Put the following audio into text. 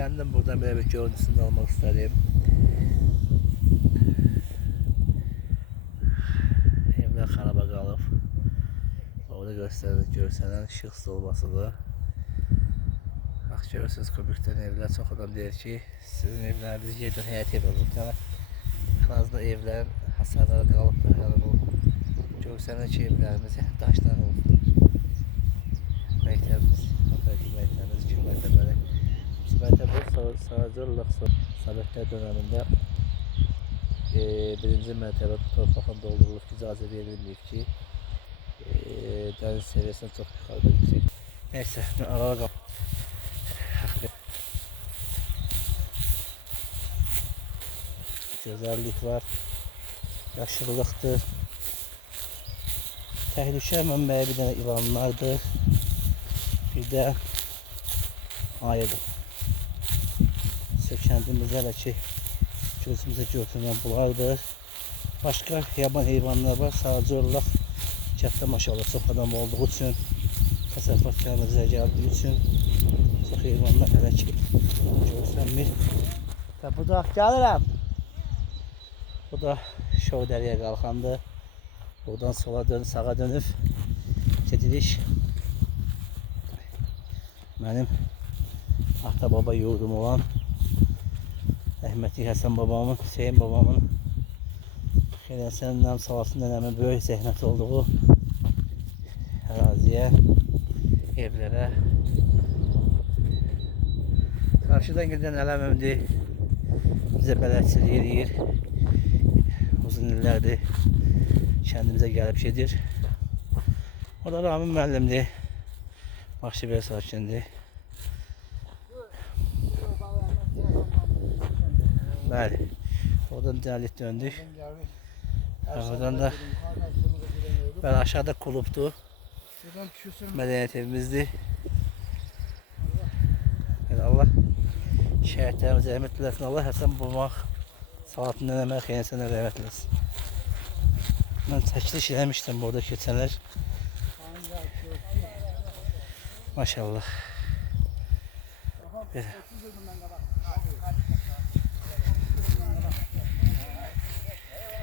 Kendim buradan böyle bir görüntüsünü almak istedim. Evler xaraba qalıb. Orada göstərilən işıq olmasıdır. Bax görürsünüz, Köbükdən evlər çox adam deyir ki, sizin evləriniz yerdən həyat ev olur. Xazda evlərin hasarları qalıbdır. Yəni bu görsənir ki, evlərimiz daşdan olub. Məktəbimiz, məktəbimiz 2 mərtəbəli. Biz məktəbi Sağcılıq Sovetlər dönəmində birinci mərtəbə torpaqla doldurulub ki, icazə verilməyib ki, dəniz seviyəsindən çox yuxarıda yüksək. Neyse, arada qalıb. Güzellik var, yaşıllıktır. Təhlükə mənbəyi bir dənə ilanlardır. Bir də ayıdır. Sökəndimiz hələ ki gözümüzə görünən bunlardır. Başqa yaban heyvanlar var. Sadəcə olaraq kənddə maşallah çox adam olduğu üçün, təsərrüfatlarımıza gəldiyi üçün çox heyvanlar hələ ki görsənmir. Bu da gəlirəm. Bu da Şov Dəriyə qalxandır. Buradan sola dönüb, sağa dönüb gedirik. Mənim ata-baba yurdum olan rəhmətli Həsən babamın, Hüseyin babamın Xeyləsən Salasın dönəmin böyük zəhmət olduğu əraziyə, evlərə. Qarşıdan gedən Ələməmdi bizə bələdçilik edir. Uzun illərdir kəndimizə gəlib gedir. O da Ramin müəllimdir. Baxşıbel sakindir. Bəli. Oradan dəlik döndük. Oradan da bəli, aşağıda klubdur. Mədəniyyət evimizdir. Allah şəhidlərimizə rəhmət eləsin. Allah Həsən babama, Salatın nənəmə, Xeyləsənə rəhmət eləsin. Mən çəkiliş eləmişdim burada keçənlər. Maşallah.